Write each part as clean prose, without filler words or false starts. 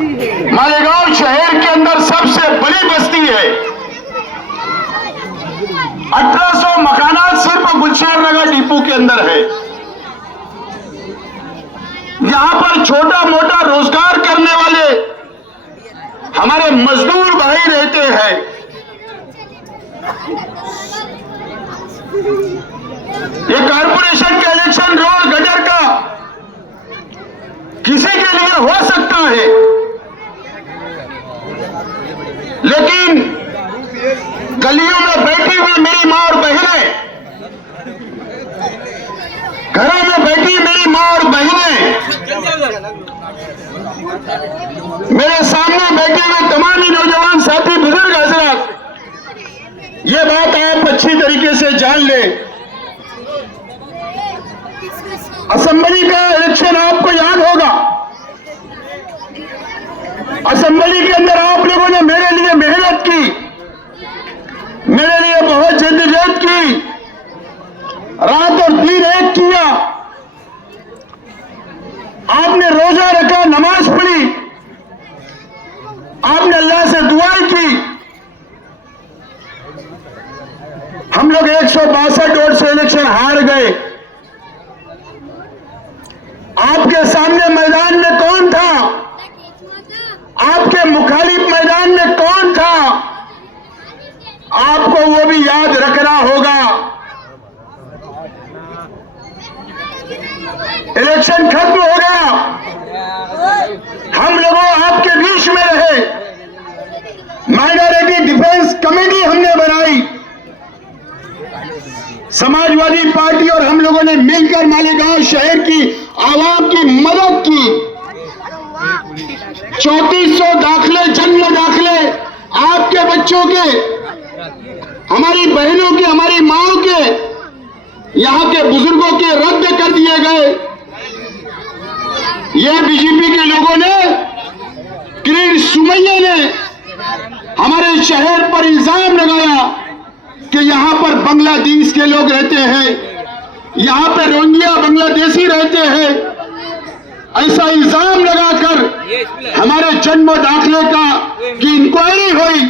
मालेगांव शहर के अंदर सबसे बड़ी बस्ती है। 1800 मकानात सिर्फ गुलशेर नगर डिपो के अंदर है। यहां पर छोटा मोटा रोजगार करने वाले हमारे मजदूर भाई रहते हैं। ये कॉर्पोरेशन का इलेक्शन रोड गटर का किसी के लिए हो सकता है, लेकिन गलियों में बैठी हुई मेरी मां और बहनें, घरों में बैठी मेरी मां और बहनें, मेरे सामने बैठे हुए तमाम ही नौजवान साथी बुजुर्ग हजरात, ये बात आप अच्छी तरीके से जान लें। असेंबली का इलेक्शन आपको याद होगा। असेंबली के अंदर आप लोगों ने मेरे लिए मेहनत की, मेरे लिए बहुत जद्दोजहद की, रात और दिन एक किया। आपने रोजा रखा, नमाज पढ़ी, आपने अल्लाह से दुआएं की। हम लोग 162 वोट से इलेक्शन हार गए। आपके सामने मैदान में कौन था? आपके मुखालिफ मैदान में कौन था? आपको वो भी याद रखना होगा। इलेक्शन खत्म हो गया, हम लोगों आपके बीच में रहे। माइनॉरिटी डिफेंस कमेटी हमने बनाई, समाजवादी पार्टी और हम लोगों ने मिलकर मालेगांव शहर की आवाम की मदद की। 3400 दाखले, जन्म दाखले आपके बच्चों के, हमारी बहनों के, हमारी माओ के, यहां के बुजुर्गों के रद्द कर दिए गए। यह बीजेपी के लोगों ने, किरण सुमैया ने हमारे शहर पर इल्जाम लगाया कि यहां पर बांग्लादेश के लोग रहते हैं, यहां पर रोहिंग्या बांग्लादेशी रहते हैं। ऐसा इल्जाम लगाकर हमारे जन्म दाखले की इंक्वायरी हुई,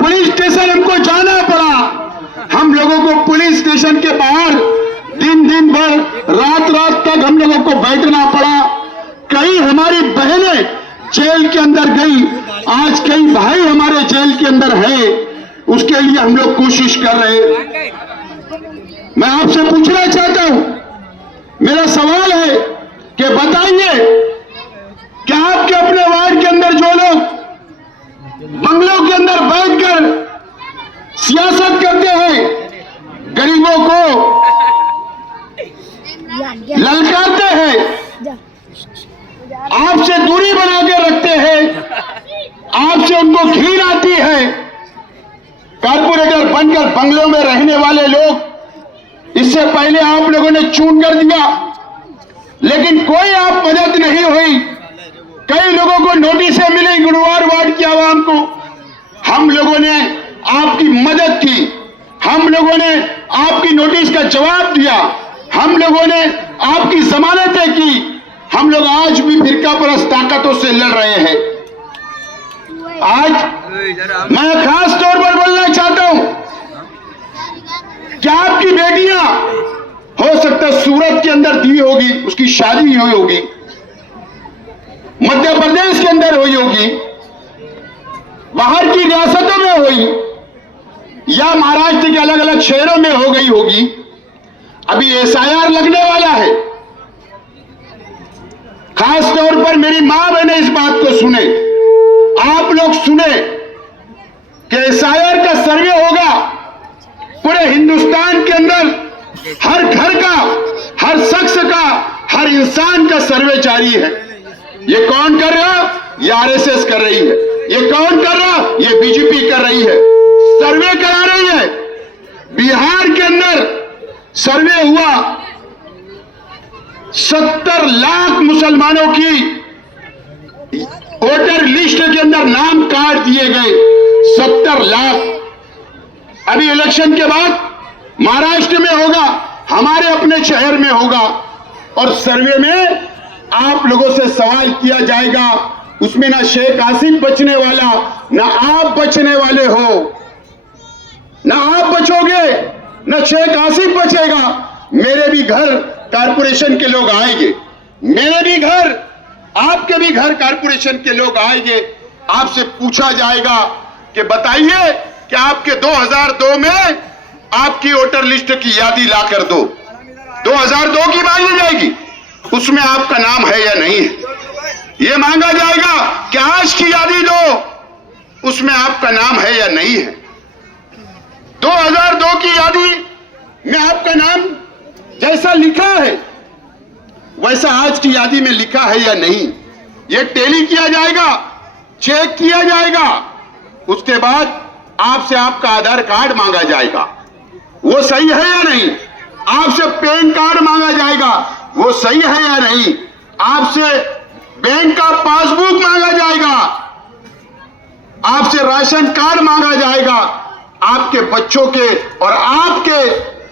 पुलिस स्टेशन हमको जाना पड़ा। हम लोगों को पुलिस स्टेशन के बाहर दिन भर, रात तक हम लोगों को बैठना पड़ा। कई हमारी बहनें जेल के अंदर गई, आज कई भाई हमारे जेल के अंदर है, उसके लिए हम लोग कोशिश कर रहे हैं। मैं आपसे पूछना चाहता हूं, मेरा सवाल है कि बताइए, क्या आपके अपने वार्ड के अंदर जो लोग बंगलों के अंदर बैठकर सियासत करते हैं, गरीबों को ललकारते हैं, आपसे दूरी बना के रखते हैं, आपसे उनको घृणा आती है, कारपोरेटर बनकर बंगलों में रहने वाले लोग, इससे पहले आप लोगों ने चून कर दिया, लेकिन कोई आप मदद नहीं हुई। कई लोगों को नोटिसें मिली, गुरुवार वार्ड की आवाम को। हम लोगों ने आपकी मदद की, हम लोगों ने आपकी नोटिस का जवाब दिया, हम लोगों ने आपकी जमानतें की। हम लोग आज भी फिरका परस्त ताकतों से लड़ रहे हैं। आज मैं खास तौर पर बोलना चाहता हूं, क्या आपकी बेटियां, हो सकता सूरत के अंदर दी होगी, उसकी शादी हुई होगी, मध्य प्रदेश के अंदर हुई होगी, बाहर की रियासतों में हुई, या महाराष्ट्र के अलग अलग शहरों में हो गई होगी। अभी एसआईआर लगने वाला है। खास तौर पर मेरी मां बहने इस बात को सुने, आप लोग सुने कि एसआईआर का सर्वे होगा पूरे हिंदुस्तान के अंदर, हर घर का, हर शख्स का, हर इंसान का सर्वे जारी है। ये कौन कर रहा? ये आरएसएस कर रही है। ये कौन कर रहा? ये बीजेपी कर रही है। सर्वे करा रही है। बिहार के अंदर सर्वे हुआ, 70 लाख मुसलमानों की वोटर लिस्ट के अंदर नाम काट दिए गए। 70 लाख। अभी इलेक्शन के बाद महाराष्ट्र में होगा, हमारे अपने शहर में होगा, और सर्वे में आप लोगों से सवाल किया जाएगा, उसमें ना शेख आसिफ बचने वाला, ना आप बचने वाले हो, ना आप बचोगे, ना शेख आसिफ बचेगा। मेरे भी घर कारपोरेशन के लोग आएंगे, मेरे भी घर, आपके भी घर कारपोरेशन के लोग आएंगे। आपसे पूछा जाएगा कि बताइए कि आपके 2002 में आपकी वोटर लिस्ट की यादी ला कर दो, 2002 की मांगी जाएगी, उसमें आपका नाम है या नहीं है। ये मांगा जाएगा कि आज की यादी दो, उसमें आपका नाम है या नहीं है। 2002 की यादी में आपका नाम जैसा लिखा है वैसा आज की यादी में लिखा है या नहीं, यह टैली किया जाएगा, चेक किया जाएगा। उसके बाद आपसे आपका आधार कार्ड मांगा जाएगा, वो सही है या नहीं। आपसे पैन कार्ड मांगा जाएगा, वो सही है या नहीं। आपसे बैंक का पासबुक मांगा जाएगा, आपसे राशन कार्ड मांगा जाएगा, आपके बच्चों के और आपके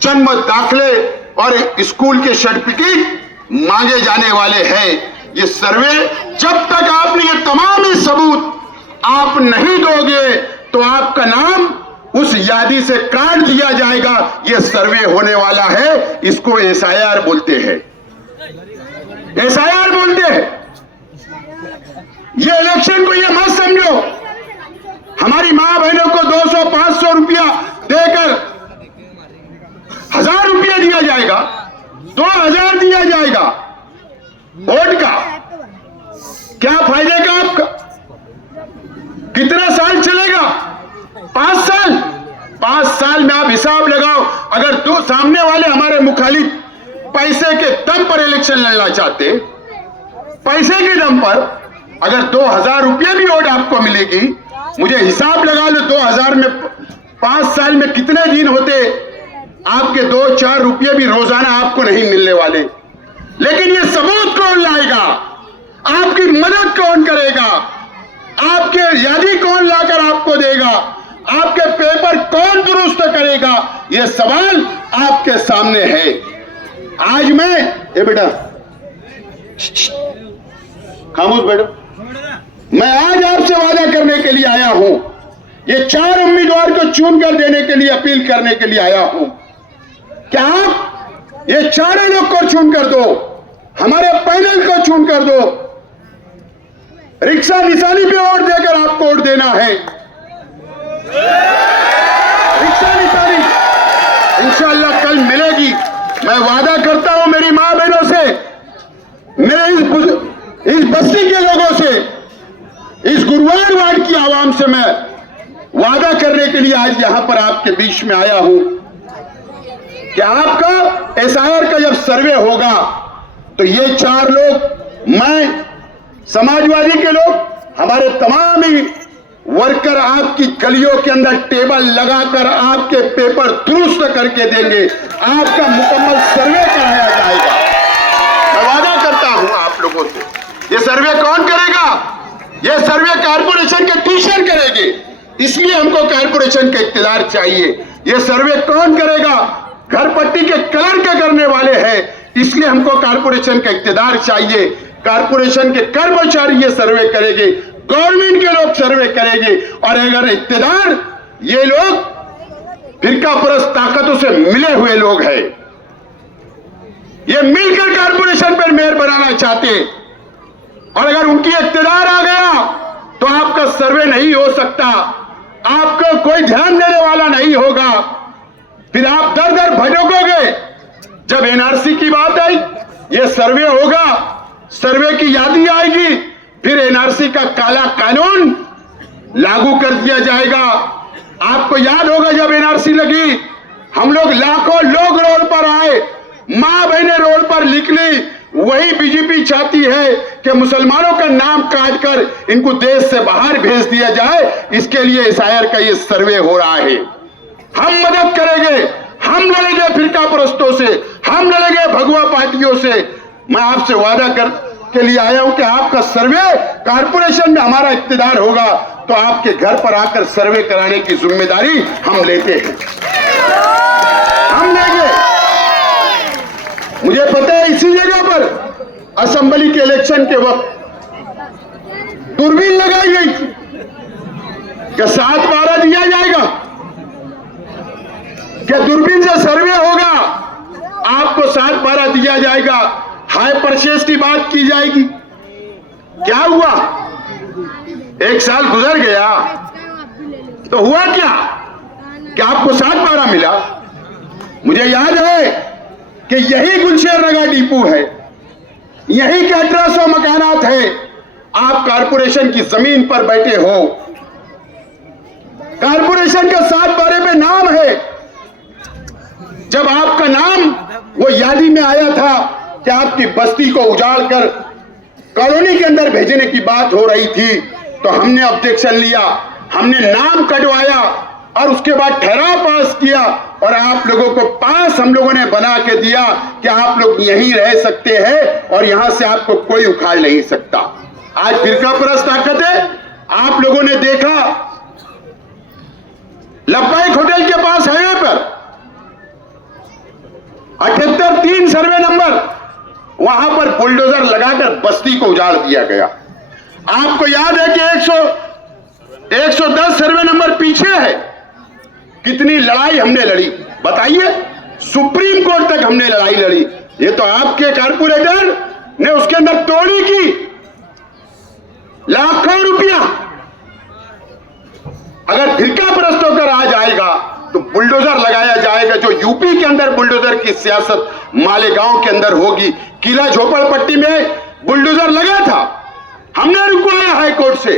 जन्म दाखिले और स्कूल के सर्टिफिकेट मांगे जाने वाले हैं। ये सर्वे जब तक आपने ये तमाम ही सबूत आप नहीं दोगे तो आपका नाम उस यादी से काट दिया जाएगा। ये सर्वे होने वाला है, इसको एसआईआर बोलते हैं, एसआईआर बोलते हैं। ये इलेक्शन को ये मत समझो हमारी मां बहनों को 200-500 रुपया देकर 1000 रुपया दिया जाएगा, 2000 दिया जाएगा वोट का। क्या फायदे का आपका? कितना साल चलेगा? 5 साल। 5 साल में आप हिसाब लगाओ, अगर दो सामने वाले हमारे मुखालिफ पैसे के दम पर इलेक्शन लड़ना चाहते, पैसे के दम पर, अगर 2000 रुपये भी वोट आपको मिलेगी, मुझे हिसाब लगा लो 2000 में 5 साल में कितने दिन होते, आपके 2-4 रुपये भी रोजाना आपको नहीं मिलने वाले। लेकिन ये सबूत कौन लाएगा? आपकी मदद कौन करेगा? आपके यादी कौन लाकर आपको देगा? आपके पेपर कौन दुरुस्त करेगा? ये सवाल आपके सामने है। आज मैं ये बेटा खामोश बैठो, मैं आज आपसे वादा करने के लिए आया हूं, ये 4 उम्मीदवार को चुनकर देने के लिए अपील करने के लिए आया हूं। क्या आप ये चारों लोग को चुनकर दो, हमारे पैनल को चुनकर दो। रिक्शा निशानी पे वोट देकर आपको वोट देना है, रिक्शा निशानी इंशाअल्लाह कल मिलेगी। मैं वादा करता हूं मेरी मां बहनों से, मेरे इस बस्ती के लोगों से, इस गुरुवार वार्ड की आवाम से मैं वादा करने के लिए आज यहां पर आपके बीच में आया हूं कि आपका एसआईआर का जब सर्वे होगा तो ये 4 लोग, मैं, समाजवादी के लोग, हमारे तमाम ही वर्कर आपकी गलियों के अंदर टेबल लगाकर आपके पेपर दुरुस्त करके देंगे। आपका मुकम्मल सर्वे कराया जाएगा, मैं वादा करता हूं आप लोगों से। ये सर्वे कौन करेगा? ये सर्वे कारपोरेशन के टीचर करेंगे, इसलिए हमको कारपोरेशन का इख्तियार चाहिए। ये सर्वे कौन करेगा? घर पट्टी के क्लर्क करने वाले हैं, इसलिए हमको कारपोरेशन का इख्तियार चाहिए। कारपोरेशन के कर्मचारी ये सर्वे करेंगे, गवर्नमेंट के लोग सर्वे करेंगे। और अगर इख्तियार, ये लोग फिरका परस्त ताकतों से मिले हुए लोग हैं, ये मिलकर कारपोरेशन पर मेयर बनाना चाहते, और अगर उनकी इख्तियार आ गया तो आपका सर्वे नहीं हो सकता, आपको कोई ध्यान देने वाला नहीं होगा, फिर आप दर दर भटकोगे। जब एनआरसी की बात आई, ये सर्वे होगा, सर्वे की यादी आएगी, फिर एनआरसी का काला कानून लागू कर दिया जाएगा। आपको याद होगा जब एनआरसी लगी, हम लोग लाखों लोग रोड पर आए, मां बहनें रोड पर निकली। वही बीजेपी चाहती है कि मुसलमानों का नाम काटकर इनको देश से बाहर भेज दिया जाए। इसके लिए एसआईआर का ये सर्वे हो रहा है। हम मदद करेंगे, हम लड़ेंगे फिरका परस्तों से, हम लड़ेंगे भगवा पार्टियों से। मैं आपसे वादा कर के लिए आया हूं कि आपका सर्वे कारपोरेशन में हमारा इख्तियार होगा तो आपके घर पर आकर सर्वे कराने की जिम्मेदारी हम लेते हैं, हम लेंगे। मुझे पता है इसी जगह पर असेंबली के इलेक्शन के वक्त दूरबीन लगाई गई थी कि 7-12 दिया जाएगा, क्या दूरबीन से सर्वे होगा, आपको 7-12 दिया जाएगा, हाई परचेस की बात की जाएगी। क्या हुआ? 1 साल गुजर गया तो हुआ क्या आपको 7-12 मिला? मुझे याद है कि यही गुलशेर नगर डिपो है, यही के 1800 मकानात है। आप कारपोरेशन की जमीन पर बैठे हो, कारपोरेशन का 7-12 पे नाम है। जब आपका नाम वो यादी में आया था कि आपकी बस्ती को उजाड़ कर कॉलोनी के अंदर भेजने की बात हो रही थी, तो हमने ऑब्जेक्शन लिया, हमने नाम कटवाया और उसके बाद ठहराव पास किया और आप लोगों को पास हम लोगों ने बना के दिया कि आप लोग यहीं रह सकते हैं और यहां से आपको कोई उखाड़ नहीं सकता। आज फिरका परस्त ताकत है। आप लोगों ने देखा लब्बाइक होटल के पास हाईवे पर 78-3 सर्वे नंबर, वहां पर बुलडोजर लगाकर बस्ती को उजाड़ दिया गया। आपको याद है कि 110 सर्वे नंबर पीछे है। कितनी लड़ाई हमने लड़ी बताइए, सुप्रीम कोर्ट तक हमने लड़ाई लड़ी। ये तो आपके कारपोरेटर ने उसके अंदर तोड़ी की, लाखों रुपया। अगर फिरका परस्त होकर आ जाएगा तो बुलडोजर लगाया जाएगा। जो यूपी के अंदर बुलडोजर की सियासत मालेगांव के अंदर होगी, किला झोपड़पट्टी में बुलडोजर लगा था, हमने रुकवाया हाई कोर्ट से।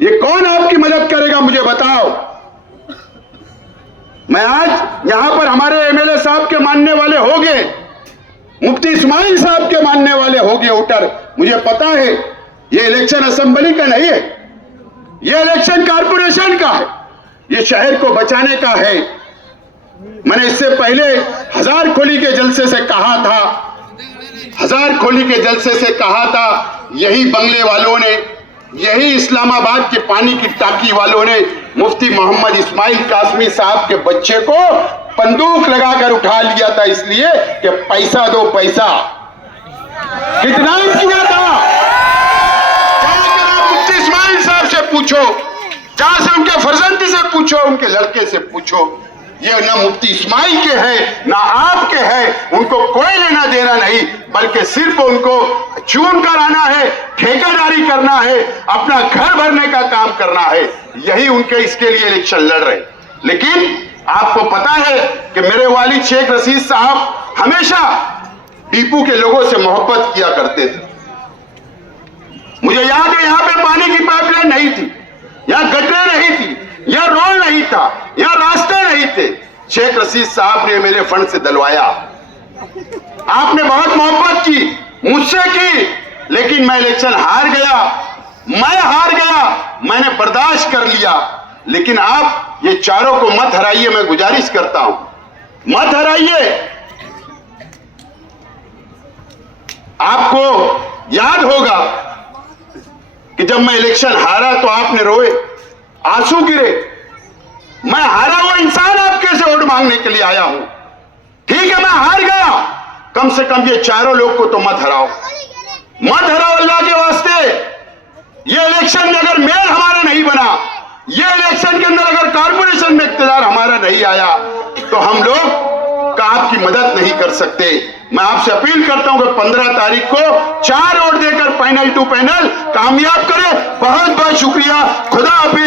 ये कौन आपकी मदद करेगा मुझे बताओ। मैं आज यहां पर हमारे एमएलए साहब के मानने वाले हो गए, मुफ्ती इस्माइल साहब के मानने वाले हो गए वोटर। मुझे पता है ये इलेक्शन असेंबली का नहीं है, ये इलेक्शन कारपोरेशन का है, ये शहर को बचाने का है। मैंने इससे पहले हजार खोली के जलसे से कहा था, हजार खोली के जलसे से कहा था, यही बंगले वालों ने, यही इस्लामाबाद के पानी की टाकी वालों ने मुफ्ती मोहम्मद इस्माइल कासमी साहब के बच्चे को बंदूक लगाकर उठा लिया था, इसलिए कि पैसा दो पैसा। कितना किया था? जाकर आप मुफ्ती इस्माइल साहब से पूछो, जहां से उनके फर्जंदी से पूछो, उनके लड़के से पूछो। ये ना मुफ्ती इस्माइल के हैं ना आपके हैं, उनको कोई लेना देना नहीं, बल्कि सिर्फ उनको चून कर आना है, ठेकेदारी करना है, अपना घर भरने का काम करना है। यही उनके इसके लिए इलेक्शन लड़ रहे। लेकिन आपको पता है कि मेरे वालिद शेख रशीद साहब हमेशा टीपू के लोगों से मोहब्बत किया करते थे। मुझे याद है यहां पे पानी की पाइपलाइन नहीं थी, यहां गटरें नहीं थी, यहां रोड नहीं था, यहां रास्ते नहीं थे। शेख रशीद साहब ने मेरे फंड से दिलवाया। आपने बहुत मोहब्बत की मुझसे की, लेकिन मैं इलेक्शन हार गया, मैं हार गया, मैंने बर्दाश्त कर लिया। लेकिन आप ये चारों को मत हराइए, मैं गुजारिश करता हूं, मत हराइए। आपको याद होगा कि जब मैं इलेक्शन हारा तो आपने रोए, आंसू गिरे। मैं हारा हुआ इंसान आपके से वोट मांगने के लिए आया हूं। ठीक है, मैं हार गया, कम से कम ये चारों लोग को तो मत हराओ, मत हराओ अल्लाह के वास्ते। ये इलेक्शन में अगर मेयर हमारा नहीं बना, ये इलेक्शन के अंदर अगर कारपोरेशन में इख्तियार हमारा नहीं आया, तो हम लोग का आपकी मदद नहीं कर सकते। मैं आपसे अपील करता हूं कि 15 तारीख को 4 वोट देकर पैनल टू पैनल कामयाब करें। बहुत बहुत शुक्रिया। खुदा हाफिज।